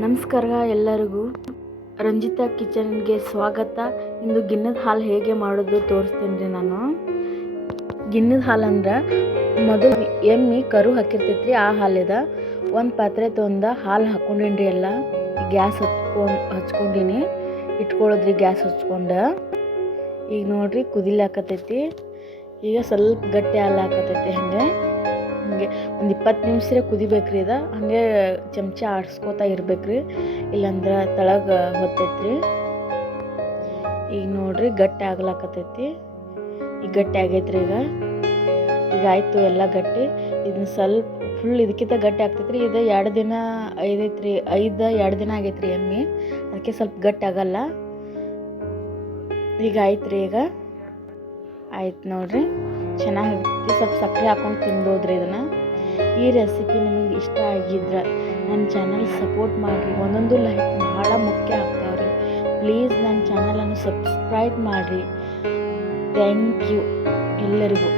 ನಮಸ್ಕಾರ ಎಲ್ಲರಿಗೂ. ರಂಜಿತಾ ಕಿಚನ್ಗೆ ಸ್ವಾಗತ. ಇಂದು ಗಿನ್ನದ ಹಾಲು ಹೇಗೆ ಮಾಡೋದು ತೋರಿಸ್ತೀನಿ ರೀ ನಾನು. ಗಿನ್ನದ ಹಾಲು ಅಂದ್ರೆ ಮೊದಲು ಎಮ್ಮಿ ಕರು ಹಾಕಿರ್ತೈತ್ರಿ, ಆ ಹಾಲಿದ ಒಂದು ಪಾತ್ರೆ ತೊಂದ ಹಾಲು ಹಾಕ್ಕೊಂಡೇನಿ ರೀ ಎಲ್ಲ. ಗ್ಯಾಸ್ ಹಚ್ಕೊಂಡು ಹಚ್ಕೊಂಡಿನಿ. ಇಟ್ಕೊಳ್ಳೋದ್ರಿ ಗ್ಯಾಸ್ ಹಚ್ಕೊಂಡು. ಈಗ ನೋಡ್ರಿ ಕುದಿಲಾಕತೈತಿ. ಈಗ ಸ್ವಲ್ಪ ಗಟ್ಟಿ ಹಾಲು ಹಾಕತೈತಿ ಹಾಗೆ. ಹಂಗೆ ಒಂದು ಇಪ್ಪತ್ತು ನಿಮಿಷ ಕುದಿಬೇಕ್ರಿ ಇದು ಹಾಗೆ ಚಮಚ ಆಡಿಸ್ಕೋತಾ ಇರ್ಬೇಕ್ರಿ. ಇಲ್ಲಾಂದ್ರೆ ತಳಗೆ ಹೊತ್ತೈತ್ರಿ. ಈಗ ನೋಡ್ರಿ ಗಟ್ಟಿ ಆಗ್ಲಾಕತೈತಿ ಈಗ ಗಟ್ಟಿ ಆಗೈತ್ರಿ ಈಗ. ಈಗ ಆಯ್ತು ಎಲ್ಲ ಗಟ್ಟಿ. ಇದನ್ನ ಸ್ವಲ್ಪ ಫುಲ್ ಇದಕ್ಕಿಂತ ಗಟ್ಟಿ ಆಗ್ತೈತ್ರಿ. ಇದು ಎರಡು ದಿನ ಐದೈತ್ರಿ ಐದು ಎರಡು ದಿನ ಆಗೈತ್ರಿ ಎಮ್ಮಿ. ಅದಕ್ಕೆ ಸ್ವಲ್ಪ ಗಟ್ಟಿ ಆಗಲ್ಲ. ಈಗ ಆಯ್ತ್ರಿ ಈಗ. ಆಯ್ತು ನೋಡ್ರಿ. ಚೆನ್ನಾಗಿರ್ತೈತಿ ಸ್ವಲ್ಪ ಸಕ್ಕರೆ ಹಾಕೊಂಡು ತಿನ್ಬೋದ್ರಿ ಇದನ್ನು. ಈ ರೆಸಿಪಿ ನಿಮಗೆ ಇಷ್ಟ ಆಗಿದ್ರೆ ನನ್ನ ಚಾನಲ್ ಸಪೋರ್ಟ್ ಮಾಡಿರಿ. ಒಂದೊಂದು ಲೈಕ್ ಬಹಳ ಮುಖ್ಯ ಆಗ್ತಾವ್ರಿ ಪ್ಲೀಸ್ ನನ್ನ ಚಾನಲನ್ನು ಸಬ್ಸ್ಕ್ರೈಬ್ ಮಾಡಿರಿ. ಥ್ಯಾಂಕ್ ಯು ಎಲ್ಲರಿಗೂ.